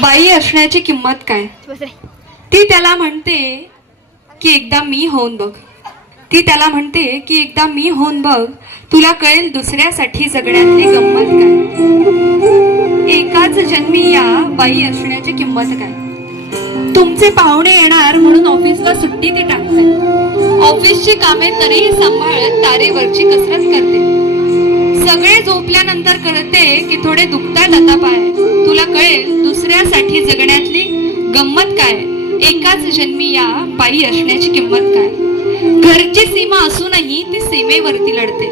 बाई असण्याची किंमत काय? ती त्याला म्हणते की एकदा मी होऊन बघ. ती त्याला म्हणते की एकदा मी होऊन बघ तुला कळेल दुसऱ्यासाठी जगण्यातली गंमत काय? एकाच जन्मी या बाई असण्याची किंमत काय? तुमचे पाहुणे येणार म्हणून ऑफिसला सुट्टी ते टाकतात ऑफिसची कामे तरीही सांभाळत तारेवरची कसरत करते. सगळे झोपल्यानंतर कळते की थोडे दुखतात आता पाय कळे दुसऱ्यासाठी जगण्यातली गंमत काय? एकाच जन्मी या बाई असण्याची किंमत काय? घरची सीमा असूनही ती सीमेवरती लढते.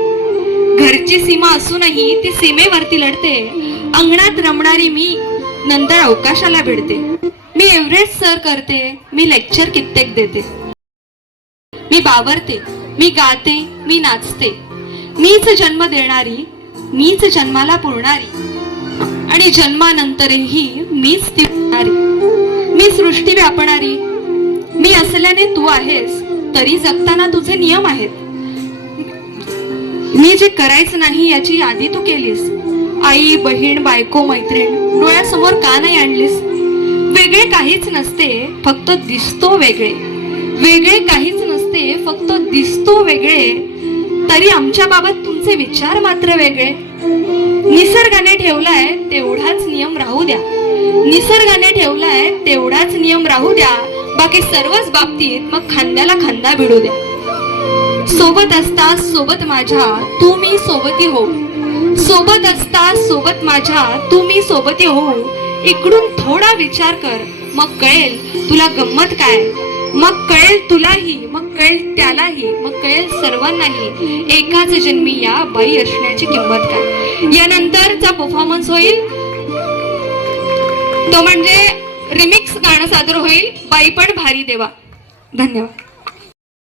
घरची सीमा असूनही ती सीमेवरती लढते. अंगणात रमणारी मी नंतर अवकाशाला भिडते. मी एव्हरेस्ट सर करते. मी लेक्चर कित्येक देते. मी बावरते. मी गाते. मी नाचते. मीच जन्म देणारी. मीच जन्माला पुरणारी. आणि जन्मानंतरही मीच ती मी सृष्टी व्यापणारी. मी असल्याने तू आहेस तरी जगताना तुझे नियम आहेत. मी जे करायचं नाही याची यादी तू केलीस. आई बहीण बायको मैत्रीण डोळ्यासमोर का नाही आणलीस? वेगळे काहीच नसते फक्त दिसतो वेगळे. वेगळे काहीच नसते फक्त दिसतो वेगळे. तरी आमच्या बाबत तुमचे विचार मात्र वेगळे. निसर्गाने ठेवलाय तेवढाच नियम राहू द्या. निसर्गाने ठेवलाय तेवढाच नियम राहू द्या. बाकी सर्वच बाबतीत मग खांद्याला खांदा भिडू द्या. सोबत असता सोबत माझ्या तू मी सोबती हो सोबत असता सोबत माझ्या तू मी सोबती हो इकडून थोडा विचार कर मग कळेल तुला गंमत काय. मग कळेल तुलाही मग कळेल त्यालाही मग कळेल सर्वांनाही. एकाच जन्मी या बाई असण्याची किंमत काय. यानंतरचा परफॉर्मन्स होईल. तो म्हणजे रिमिक्स गाणं सादर होईल. बाई पण भारी देवा. धन्यवाद.